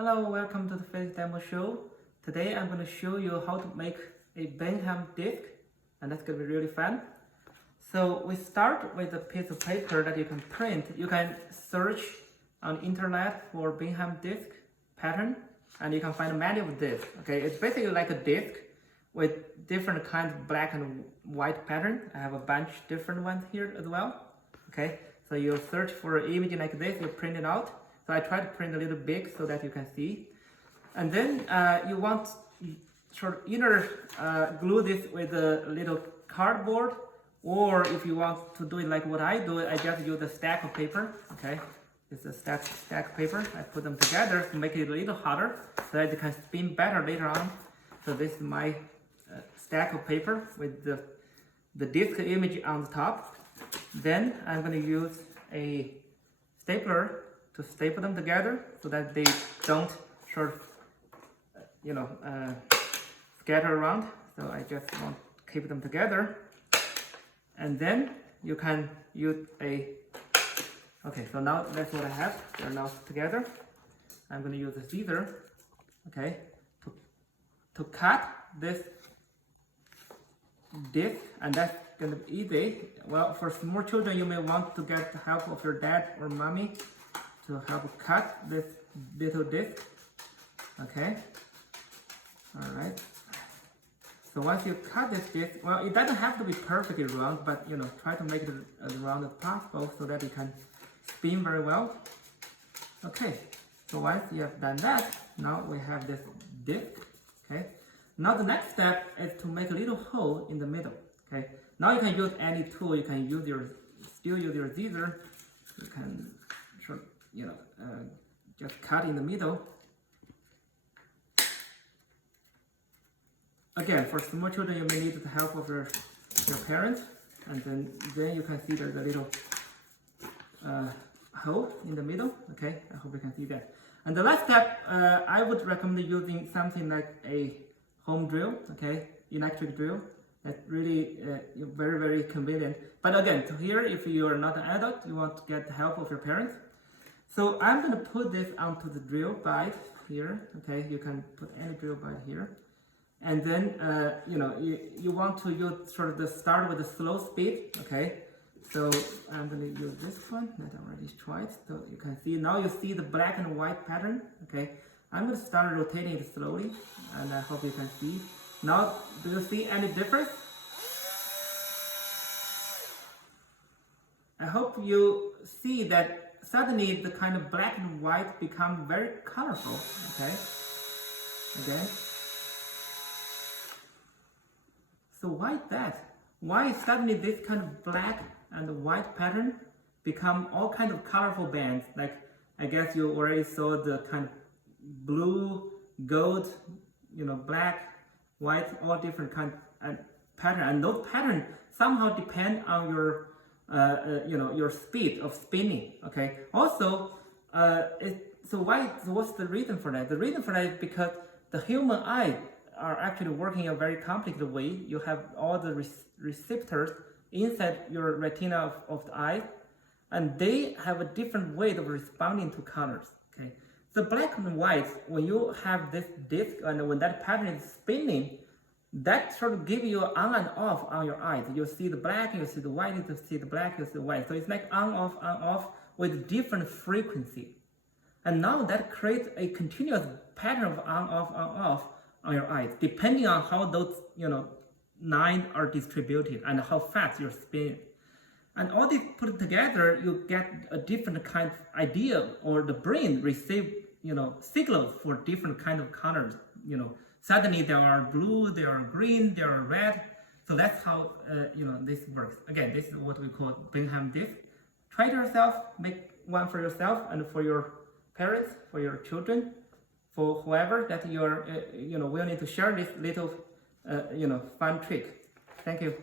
Hello, welcome to the Face Demo Show. Today I'm going to show you how to make a Benham disc, and that's going to be really fun. So we start with a piece of paper that you can print. You can search on internet for Benham disc pattern, and you can find many of this. Okay, it's basically like a disc with different kinds of black and white pattern. I have a bunch different ones here as well. Okay, so you search for an image like this, you print it out. So I try to print a little big so that you can see. And then you want sort of either glue this with a little cardboard, or if you want to do it like what I do, I just use a stack of paper. Okay, it's a stack of paper. I put them together to make it a little hotter so that it can spin better later on. So this is my stack of paper with the disc image on the top. Then I'm going to use a stapler to staple them together so that they don't sort of, scatter around. So I just want to keep them together. And then you can use okay, so now that's what I have. They're now together. I'm going to use a scissor, okay, to cut this disc, and that's going to be easy. Well, for small children, you may want to get the help of your dad or mommy to help cut this little disc. Okay, all right. So once you cut this disc, well, it doesn't have to be perfectly round, but try to make it as round as possible so that it can spin very well. Okay, so once you have done that, now we have this disc. Okay, now the next step is to make a little hole in the middle. Okay, now you can use any tool. You can use still use your scissor. You can just cut in the middle. Again, for small children, you may need the help of your parents, and then you can see there's a little hole in the middle. Okay, I hope you can see that. And the last step, I would recommend using something like a home drill. Okay, electric drill. That's really very, very convenient. But again, here, if you are not an adult, you want to get the help of your parents. So I'm going to put this onto the drill bite here. Okay, you can put any drill bite here. And then, you want to use sort of the start with a slow speed. Okay, so I'm going to use this one that I already tried. So you can see, now you see the black and white pattern. Okay, I'm going to start rotating it slowly, and I hope you can see. Now, do you see any difference? I hope you see that suddenly the kind of black and white become very colorful. Okay. Okay. So why is that? Why suddenly this kind of black and white pattern become all kind of colorful bands? Like, I guess you already saw the kind of blue, gold, black, white, all different kind of pattern, and those patterns somehow depend on your your speed of spinning. Okay. Also, so what's the reason for that? The reason for that is because the human eye are actually working in a very complicated way. You have all the receptors inside your retina of the eye, and they have a different way of responding to colors. Okay. The black and white, when you have this disc and when that pattern is spinning, that sort of gives you on and off on your eyes. You see the black, you see the white, you see the black, you see the white. So it's like on off with different frequency. And now that creates a continuous pattern of on off on your eyes, depending on how those lines are distributed and how fast you're spinning. And all this put together, you get a different kind of idea, or the brain receive signals for different kind of colors. Suddenly there are blue, there are green, there are red. So that's how this works. Again, this is what we call Benham disc. Try it yourself, make one for yourself and for your parents, for your children, for whoever that you're willing to share this little fun trick. Thank you.